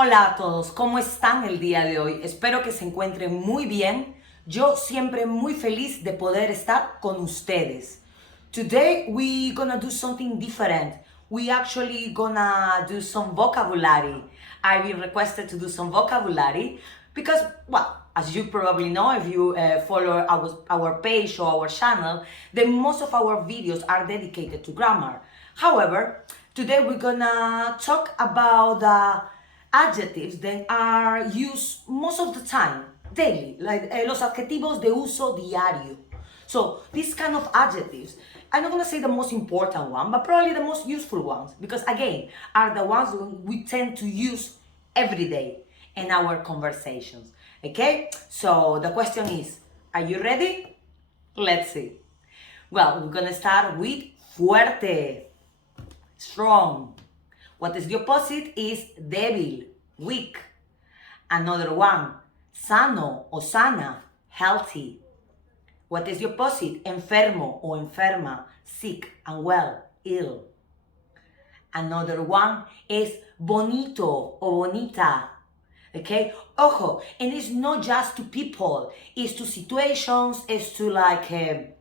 Hola a todos, ¿cómo están el día de hoy? Espero que se encuentren muy bien. Yo siempre muy feliz de poder estar con ustedes. Today we gonna do something different. We actually gonna do some vocabulary. I've been requested to do some vocabulary because, well, as you probably know, if you follow our page or our channel, then most of our videos are dedicated to grammar. However, today we're gonna talk about adjectives that are used most of the time, daily, like los adjetivos de uso diario. So these kind of adjectives, I'm not gonna say the most important one, but probably the most useful ones, because again, are the ones we tend to use every day in our conversations. Okay? So the question is, are you ready? Let's see. Well, we're gonna start with fuerte, strong. What is the opposite is débil, weak. Another one, sano o sana, healthy. What is the opposite? Enfermo o enferma, sick, unwell, ill. Another one is bonito o bonita. Okay? Ojo, and it's not just to people, it's to situations, it's to like an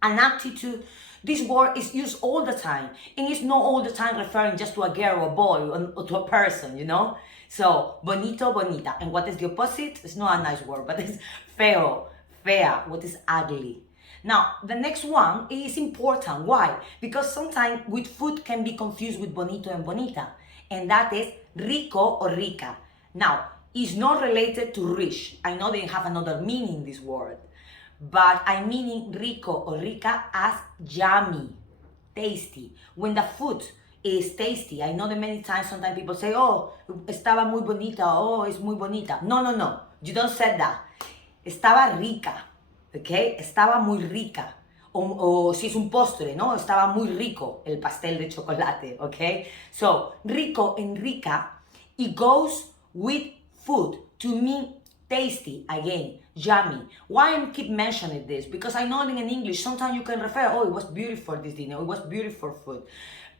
attitude. This word is used all the time, and it's not all the time referring just to a girl or a boy or to a person, you know? So, bonito, bonita. And what is the opposite? It's not a nice word, but it's feo, fea, what is ugly. Now, the next one is important. Why? Because sometimes with food can be confused with bonito and bonita, and that is rico or rica. Now, it's not related to rich. I know they have another meaning, this word, but I'm meaning rico or rica as yummy, tasty. When the food is tasty, I know that many times sometimes people say, oh, estaba muy bonita, oh, es muy bonita. No, no, no, you don't say that. Estaba rica, okay? Estaba muy rica. O si es un postre, ¿no? Estaba muy rico el pastel de chocolate, okay? So, rico and rica, it goes with food to mean tasty, again, yummy. Why I keep mentioning this? Because I know that in English, sometimes you can refer, oh, it was beautiful this dinner, it was beautiful food.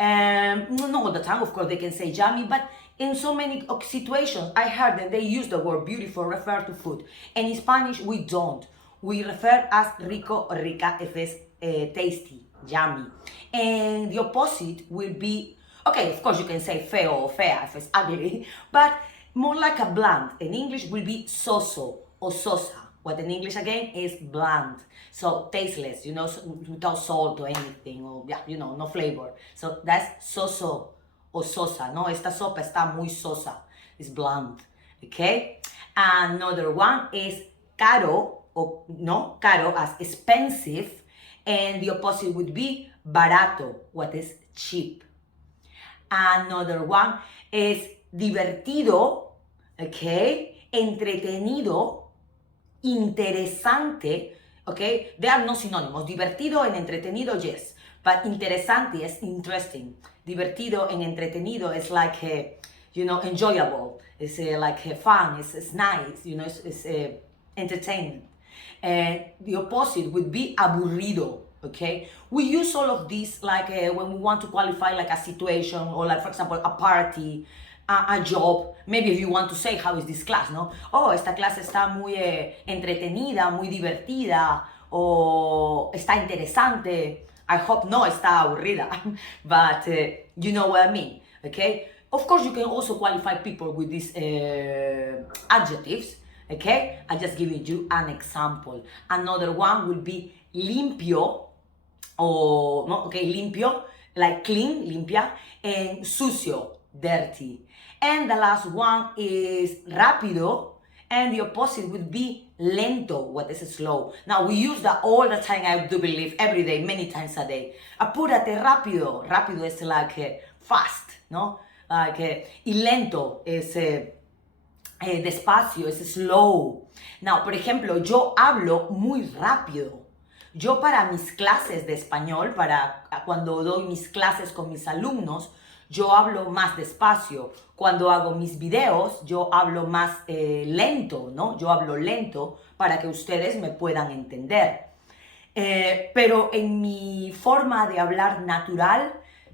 Not all the time, of course, they can say yummy, but in so many situations, I heard that they use the word beautiful, refer to food. And in Spanish, we don't. We refer as rico or rica if it's tasty, yummy. And the opposite will be, okay, of course, you can say feo or fea if it's ugly, but more like a bland. In English will be soso or sosa. What in English again is bland. So tasteless, you know, without salt or anything, or yeah, you know, no flavor. So that's soso or sosa. No, esta sopa está muy sosa. It's bland. Okay? Another one is caro, or no, caro as expensive, and the opposite would be barato, what is cheap. Another one is divertido, okay, entretenido, interesante, okay. They are no synonymous. Divertido and entretenido, yes, but interesante is interesting. Divertido and entretenido is like, you know, enjoyable. It's like fun. It's nice. You know, it's entertainment. And the opposite would be aburrido. Okay, we use all of these like when we want to qualify like a situation, or like, for example, a party, a job. Maybe if you want to say, how is this class, no? Oh, esta clase está muy entretenida, muy divertida, o está interesante. I hope no está aburrida, but you know what I mean, okay? Of course, you can also qualify people with these adjectives, okay? I'm just giving you an example. Another one will be limpio, or no, okay, limpio, like clean, limpia, and sucio, dirty. And the last one is rápido, and the opposite would be lento, what is slow. Now we use that all the time, I do believe, every day, many times a day. Apúrate rápido. Rápido is like fast, no? Like, y lento is despacio, es slow. Now, por ejemplo, yo hablo muy rápido. Yo para mis clases de español, para cuando doy mis clases con mis alumnos, yo hablo más despacio. Cuando hago mis videos, yo hablo más lento, ¿no? Yo hablo lento para que ustedes me puedan entender. Pero en mi forma de hablar natural,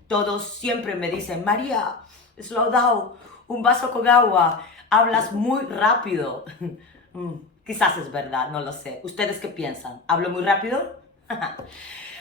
todos siempre me dicen, María, slow down, un vaso con agua, hablas muy rápido. Quizás es verdad, no lo sé. ¿Ustedes qué piensan? ¿Hablo muy rápido?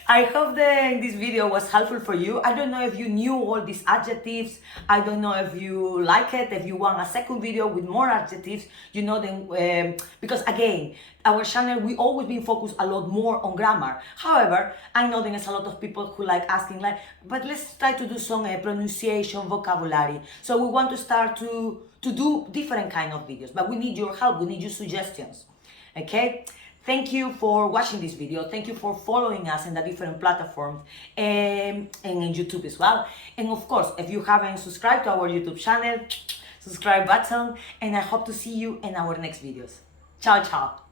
I hope that this video was helpful for you. I don't know if you knew all these adjectives. I don't know if you like it, if you want a second video with more adjectives, you know, then, because again, our channel, we always been focused a lot more on grammar. However, I know there's a lot of people who like asking like, but let's try to do some pronunciation, vocabulary. So we want to start to do different kind of videos, but we need your help, we need your suggestions, okay? Thank you for watching this video. Thank you for following us in the different platforms and in YouTube as well. And of course, if you haven't subscribed to our YouTube channel, subscribe button. And I hope to see you in our next videos. Ciao, ciao.